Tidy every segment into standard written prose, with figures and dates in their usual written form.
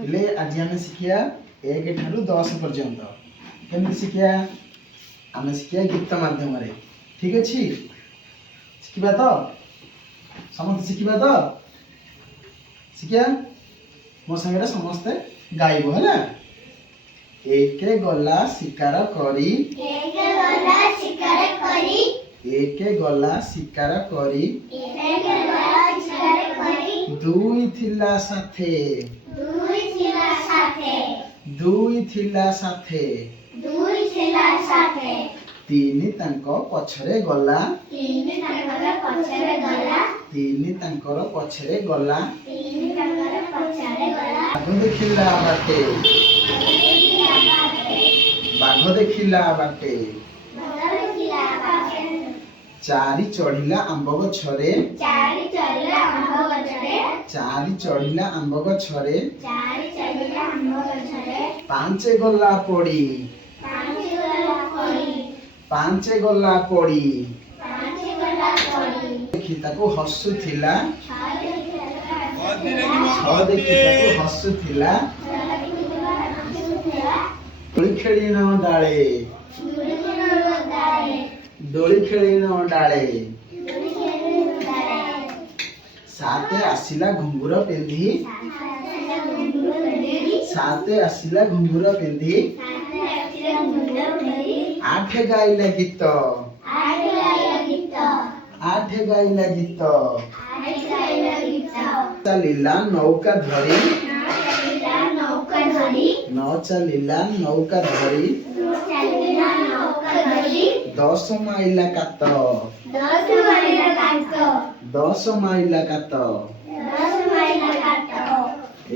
ले आज आम शिखिया 1 ठारू 10 पर्यंत केमती शिखिया आम शिखिया गीत माध्यम रे ठीक अच्छी शिखा तो समस्त शिखा तो शिखिया मो संगे समस्ते गाइब है एक गला शिकार करी दुई थिला साथे तीन तांको पछरे गला बाघ देखिला बाटे चारी चढ़िला आंब गछरे पांचे गला पड़ी देखि ताको हसुथिला डोली खेली न डाले साथे आसिला घुंगुर पिंधी आठे गाइला गीत चलिला नौका धरी 10 माइला कात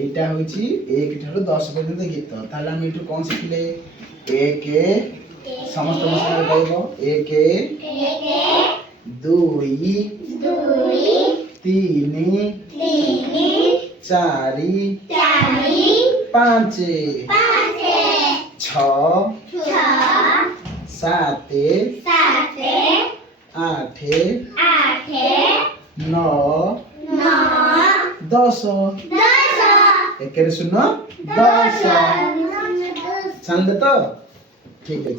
এইটা হচ্ছে 1 ठारू 10 পর্যন্ত গীত তাহলে আমি একটু কোন শিখিলে 1 সমস্ত ভাষা গাইব 1 2 3 4 5 6 7 8 9 10 एक सुनो 10 समझ तो ठीक है।